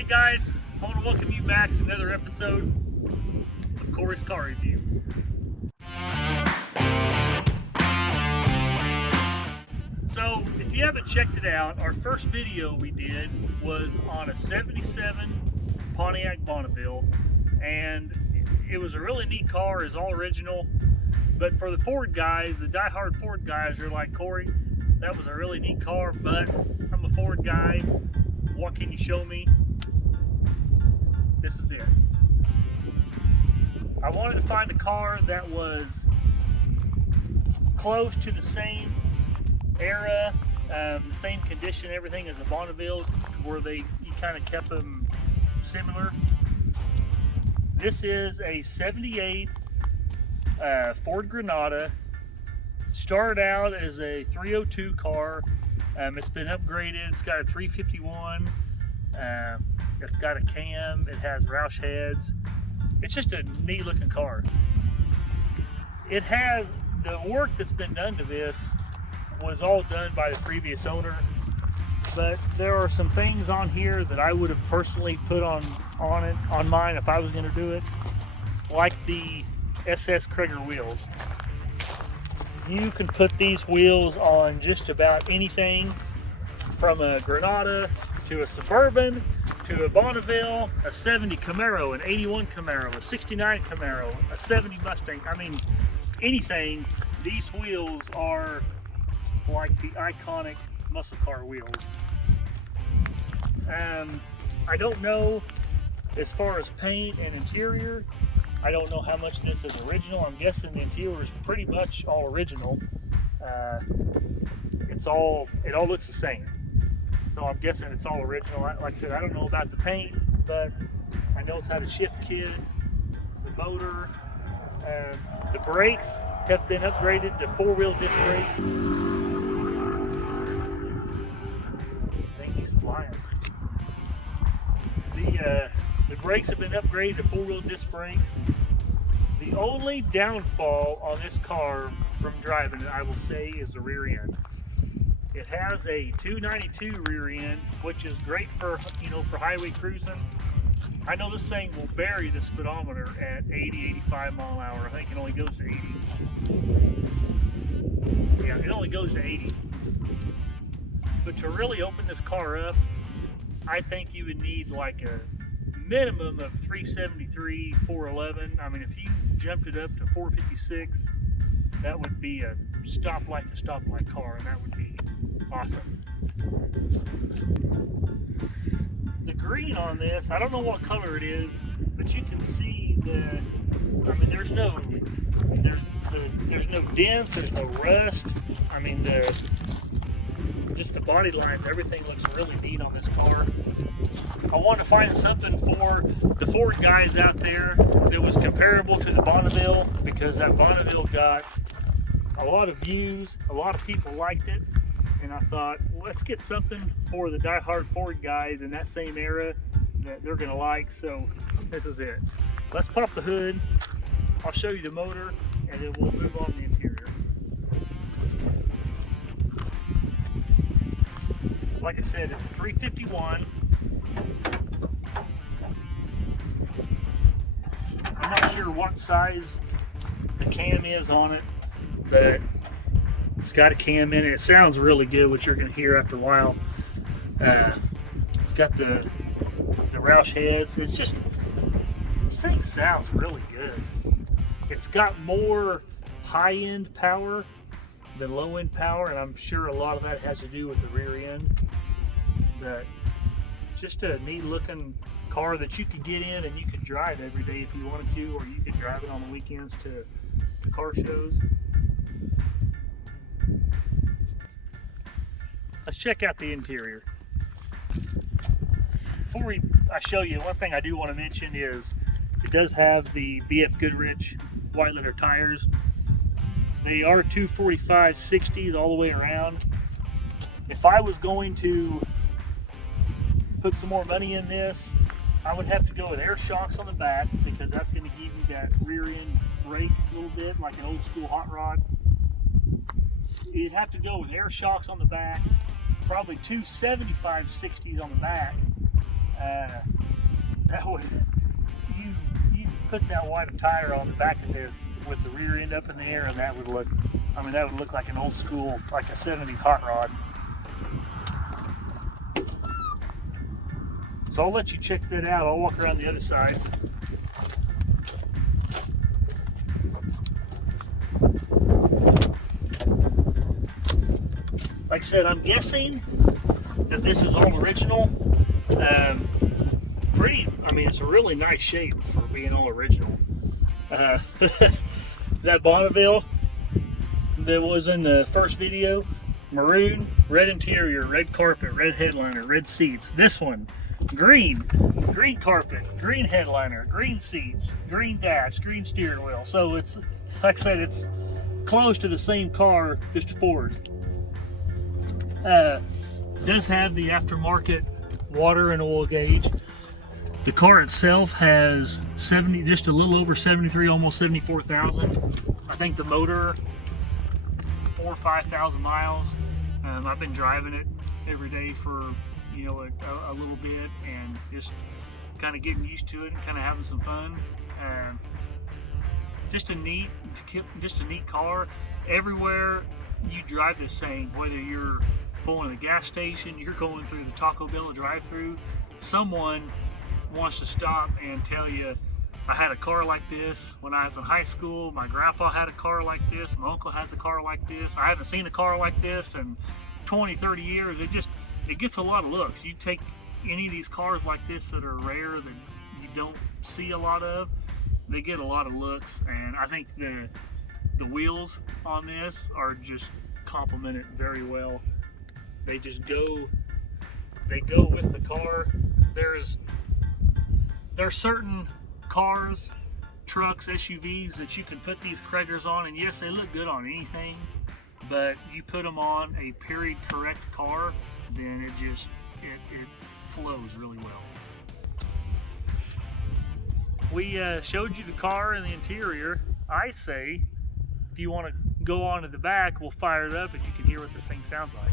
Hey guys, I want to welcome you back to another episode of Corey's Car Review. So, if you haven't checked it out, our first video we did was on a 77 Pontiac Bonneville, and it was a really neat car. It's all original, but for the Ford guys, the die-hard Ford guys are like, Corey, that was a really neat car, but I'm a Ford guy. What can you show me? This is it. I wanted to find a car that was close to the same era, the same condition, everything as a Bonneville, where you kind of kept them similar. This is a 78 Ford Granada. Started out as a 302 car. It's been upgraded. It's got a 351. It's got a cam. It has Roush heads. It's just a neat looking car. It has, the work that's been done to this was all done by the previous owner, but there are some things on here that I would have personally put on mine if I was going to do it, like the SS Krieger wheels. You can put these wheels on just about anything, from a Granada to a Suburban to a Bonneville, a 70 Camaro, an 81 Camaro, a 69 Camaro, a 70 Mustang. I mean, anything. These wheels are like the iconic muscle car wheels. I don't know as far as paint and interior. I don't know how much this is original. I'm guessing the interior is pretty much all original. It all looks the same. So I'm guessing it's all original. Like I said, I don't know about the paint, but I know it's had a shift kit, the motor, the brakes have been upgraded to 4-wheel disc brakes. I think he's flying. The brakes have been upgraded to 4-wheel disc brakes. The only downfall on this car from driving it, I will say, is the rear end. It has a 292 rear end, which is great for, for highway cruising. I know this thing will bury the speedometer at 80, 85 mile an hour. I think it only goes to 80. Yeah, it only goes to 80. But to really open this car up, I think you would need like a minimum of 373, 411. I mean, if you jumped it up to 456, that would be a stoplight to stoplight car, and that would be awesome. The green on this, I don't know what color it is, but you can see there's no dents, there's no rust. I mean, just the body lines, everything looks really neat on this car. I wanted to find something for the Ford guys out there that was comparable to the Bonneville, because that Bonneville got a lot of views, a lot of people liked it, and I thought, well, let's get something for the die-hard Ford guys in that same era that they're gonna like. So this is it. Let's pop the hood, I'll show you the motor, and then we'll move on to the interior. Like I said, it's a 351. I'm not sure what size the cam is on it, but it's got a cam in it. It sounds really good, which you're going to hear after a while. It's got the Roush heads. It's just, this thing sounds really good. It's got more high-end power than low-end power, and I'm sure a lot of that has to do with the rear end. But just a neat looking car that you could get in and you could drive every day if you wanted to, or you could drive it on the weekends to car shows. Let's check out the interior. Before I show you, one thing I do want to mention is it does have the BF Goodrich white leather tires. They are 245/60s all the way around. If I was going to put some more money in this, I would have to go with air shocks on the back, because that's going to give you that rear end brake a little bit like an old school hot rod. You'd have to go with air shocks on the back, probably two 75/60s on the back. So you put that wide tire on the back of this with the rear end up in the air, and that would look, I mean, that would look like an old school, like a 70s hot rod. So I'll let you check that out. I'll walk around the other side. Like I said, I'm guessing that this is all original. I mean, it's a really nice shape for being all original. That Bonneville that was in the first video, maroon, red interior, red carpet, red headliner, red seats. This one, green carpet, green headliner, green seats, green dash, green steering wheel. So it's, like I said, it's close to the same car, just a Ford. It does have the aftermarket water and oil gauge. The car itself has just a little over 73, almost 74,000. I think the motor, 4,000 or 5,000 miles. I've been driving it every day for, you know, a little bit, and just kind of getting used to it and kind of having some fun. Just a neat car. Everywhere you drive this thing, whether you're pulling a gas station, you're going through the Taco Bell drive-through, someone wants to stop and tell you, I had a car like this when I was in high school, my grandpa had a car like this, my uncle has a car like this, I haven't seen a car like this in 20, 30 years. It gets a lot of looks. You take any of these cars like this that are rare, that you don't see a lot of, they get a lot of looks. And I think the wheels on this are just complemented very well. They just go with the car. There's certain cars, trucks, SUVs that you can put these Kraggers on, and yes, they look good on anything, but you put them on a period correct car, then it flows really well. We showed you the car and the interior. I say, if you want to go on to the back, we'll fire it up and you can hear what this thing sounds like.